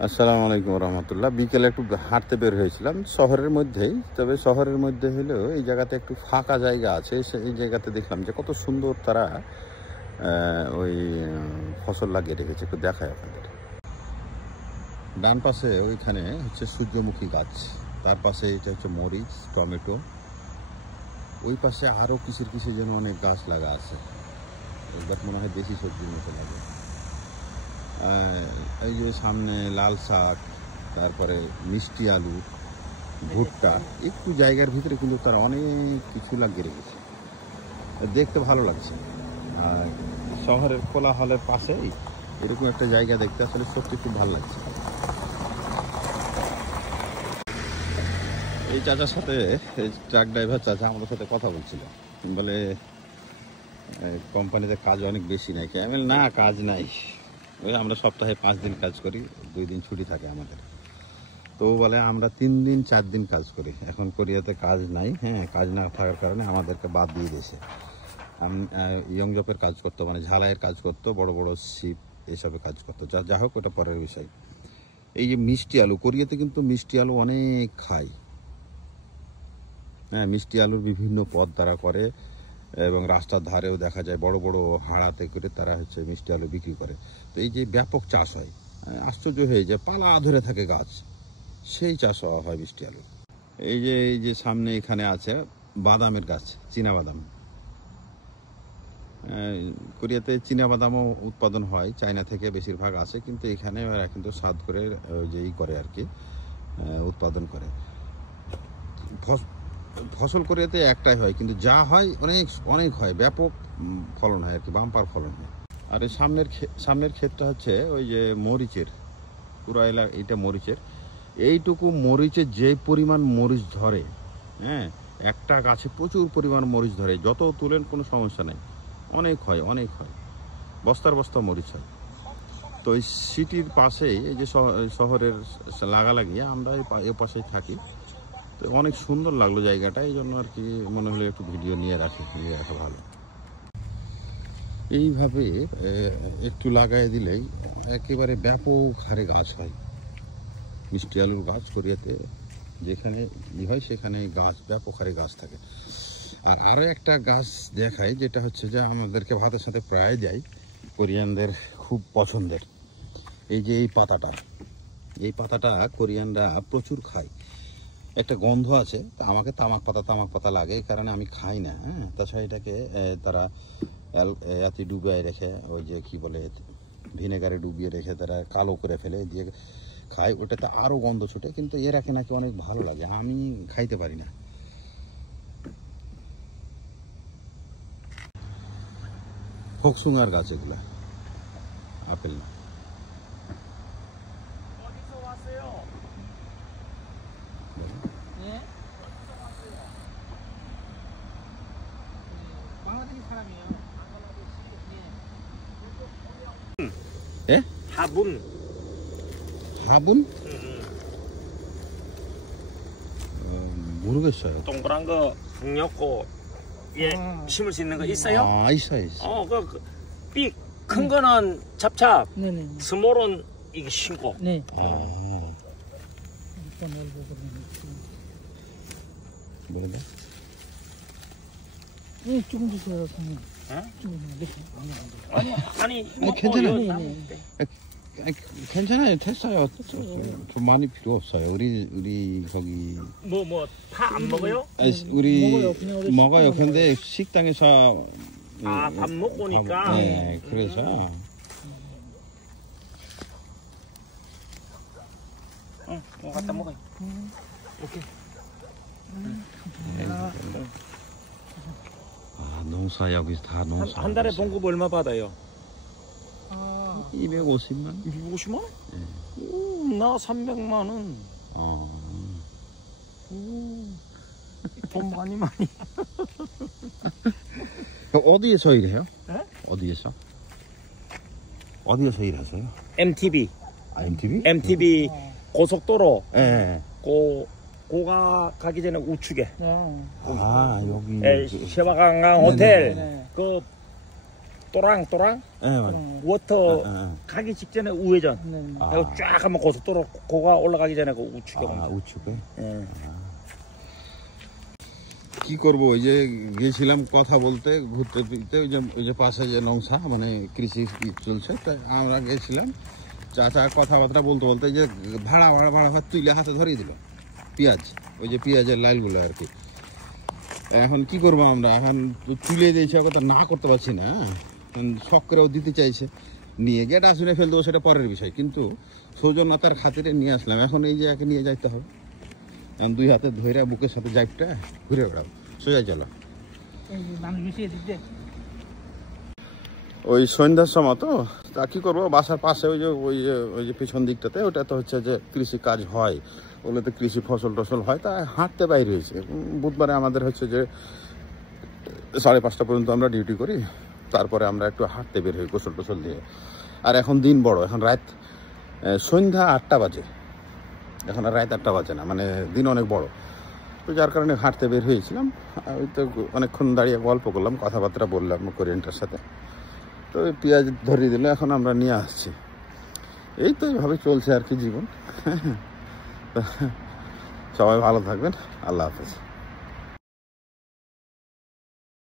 আসসালামু আলাইকুম রহমতুল্লাহ। বিকেলে একটু হাঁটতে বের হয়েছিলাম শহরের মধ্যেই, তবে শহরের মধ্যে হলেও এই জায়গাতে একটু ফাঁকা জায়গা আছে। এই জায়গাতে দেখলাম যে কত সুন্দর তারা ওই ফসল লাগিয়ে রেখেছে। একটু দেখায় আপনাদের। ডান পাশে ওইখানে হচ্ছে সূর্যমুখী গাছ, তার পাশে এটা হচ্ছে মরিচ, টমেটো। ওই পাশে আরও কিসের যেন অনেক গাছ লাগা আছে। এবার মনে হয় দেশি সবজির মতো লাগে। এই যে সামনে লাল শাক, তারপরে মিষ্টি আলু, ভুট্টা, একটু জায়গার ভিতরে কিন্তু তার অনেক কিছু লাগিয়ে রেখেছে, দেখতে ভালো লাগছে। আর শহরের কোলাহলের পাশেই এরকম একটা জায়গা দেখতে আসলে সত্যি খুব ভালো লাগছে। এই চাচার সাথে, এই ট্রাক ড্রাইভার চাচা আমাদের সাথে কথা বলছিল, বলে কোম্পানিতে কাজ অনেক বেশি নাকি। আমি না, কাজ নাই, ওই আমরা সপ্তাহে 5 দিন কাজ করি, 2 দিন ছুটি থাকে আমাদের। তো বলে আমরা 3 দিন 4 দিন কাজ করি, এখন কোরিয়াতে কাজ নাই। হ্যাঁ, কাজ না থাকার কারণে আমাদেরকে বাদ দিয়ে দিয়েছে। ইয়ং জবের কাজ করতো, মানে ঝালাইয়ের কাজ করতো, বড় বড় শিপ এসবে কাজ করতো। যা হোক, ওটা পরের বিষয়। এই যে মিষ্টি আলু, কোরিয়াতে কিন্তু মিষ্টি আলু অনেক খায়। হ্যাঁ, মিষ্টি আলুর বিভিন্ন পদ তারা করে, এবং রাস্তার ধারেও দেখা যায় বড় বড় হাঁড়াতে করে তারা হচ্ছে মিষ্টি আলু বিক্রি করে। তো এই যে ব্যাপক চাষ হয়, আশ্চর্য হয়ে যায়, পালা ধরে থাকে গাছ, সেই চাষ হয় মিষ্টি আলু। এই যে সামনে এখানে আছে বাদামের গাছ, চীনা বাদাম। কোরিয়াতে চীনা বাদামও উৎপাদন হয়, চায়না থেকে বেশিরভাগ আসে, কিন্তু এখানে ওরা কিন্তু স্বাদ করে যেই করে আর কি, উৎপাদন করে। ফসল কোরিয়াতে একটাই হয়, কিন্তু যা হয় অনেক অনেক হয়, ব্যাপক ফলন হয় আর কি, বাম্পার ফলন হয়। আর এই সামনের ক্ষেতটা হচ্ছে ওই যে মরিচের, পুরো এটা মরিচের। এইটুকু মরিচের যে পরিমাণ মরিচ ধরে, হ্যাঁ, একটা গাছে প্রচুর পরিমাণ মরিচ ধরে, যত তুলেন কোনো সমস্যা নেই, অনেক হয়, অনেক হয়, বস্তার বস্তা মরিচ হয়। তো এই সিটির পাশেই, এই যে শহরের লাগালাগি, আমরা এ পাশেই থাকি। তো অনেক সুন্দর লাগলো জায়গাটা, এই জন্য আর কি মনে হলো একটু ভিডিও নিয়ে রাখা ভালো। এইভাবে একটু লাগাই দিলেই একেবারে ব্যাপক হারে গাছ হয়। মিষ্টি আলুর গাছ কোরিয়াতে যেখানে হয় সেখানে গাছ, ব্যাপক হারে গাছ থাকে। আর আরও একটা গাছ দেখায়, যেটা হচ্ছে যে আমাদেরকে ভাতের সাথে প্রায় যায়, কোরিয়ানদের খুব পছন্দের। এই যে এই পাতাটা কোরিয়ানরা প্রচুর খায়। একটা গন্ধ আছে, আমাকে তামাক পাতা লাগে, এই কারণে আমি খাই না। হ্যাঁ, তাছাড়া এটাকে তারা এতে ডুবিয়ে রেখে, ওই যে কি বলে, ভিনেগারে ডুবিয়ে রেখে তারা কালো করে ফেলে দিয়ে খায়, ওটাতে আরও গন্ধ ছোটে, কিন্তু এরাকে নাকি অনেক ভালো লাগে, আমি খাইতে পারি না। ফকসুঙার গাছ এগুলা, আপেল না। 화분. 화분? 모르겠어요. 동그란 거 강력고 예 심을 수 있는 거 있어요? 아, 있어요. 삐 큰 거는 잡찹, 네네. 스몰은 이게 신고. 네. 모른다? 네, 조금 주세요, 선생님. 아니 괜찮아요. 네. 괜찮아요. 됐어요. 좀 많이 필요 없어요. 우리 거기 파 안 먹어요? 우리 먹어요. 먹어요. 근데 식당에서 밥 먹고 오니까. 네, 그래서 갖다 먹어요. 오케이. 농사 여기 다 농사. 한 달에 봉급 얼마 받아요? 250만? 250만 원? 네. 나 300만 원. 돈 많이. 어디에서 일해요? 네? 어디에서 일하세요? MTV. MTV? MTV 고속도로. 네. 고가 가기 전에 우측에. 네. 아, 여기. 시와강강 호텔. 네. 그 또랑 예, 맞아. 워터 아, 가기 직전에 우회전. 네. 아. 그리고 쫙 하면 고속도로 고가 올라가기 전에 그 우측에 아, 보면. উৎসুকে 예. কি করব এই যে গেছিলাম কথা বলতে ঘুরতে ফিরতে ওই যে পাশে যে নংসা মানে কৃষি চলছে তাই আমরা গেছিলাম চাচা কথাবার্তা বলতে বলতে এই যে ভাড়া তুলে হাতে ধরিয়ে দিল পেঁয়াজ ওই যে পেঁয়াজের লাইলগুলো আর কি এখন কি করব আমরা এখন তুলে দিয়েছে কথা না করতে পারছি না শখ করেও দিতে চাইছে নিয়ে গিয়ে ডাস্টবিনে ফেল দেবো সেটা পরের বিষয় কিন্তু সৌজন্যতার খাতিরে নিয়ে আসলাম এখন এই যে একে নিয়ে যাইতে হবে দুই হাতে ধরে বুকের সাথে জাইপটা ঘুরে বেড়াবো সোজা চলো মানুষ মিশিয়ে দিতে ওই সন্ধ্যার সময় তো তা কি করবো বাসার পাশে ওই যে পিছন দিকটাতে ওটা তো হচ্ছে যে কৃষি কাজ হয় ওগুলোতে কৃষি ফসল টসল হয় তা হাঁটতে বাইরে হয়েছে বুধবারে আমাদের হচ্ছে যে 5:30 পর্যন্ত আমরা ডিউটি করি তারপরে আমরা একটু হাঁটতে বের হই গোসল টোসল দিয়ে আর এখন দিন বড় এখন রাত সন্ধ্যা 8টা বাজে এখন আর রাত 8টা বাজে না মানে দিন অনেক বড় তো যার কারণে হাঁটতে বের হয়েছিলাম ওই তো অনেকক্ষণ দাঁড়িয়ে গল্প করলাম কথাবার্তা বললাম কোরিয়ানটার সাথে তো পেঁয়াজ ধরিয়ে দিল এখন আমরা নিয়ে আসছি এই তো এইভাবে চলছে আর কি জীবন সবাই ভালো থাকবেন আল্লাহ হাফেজ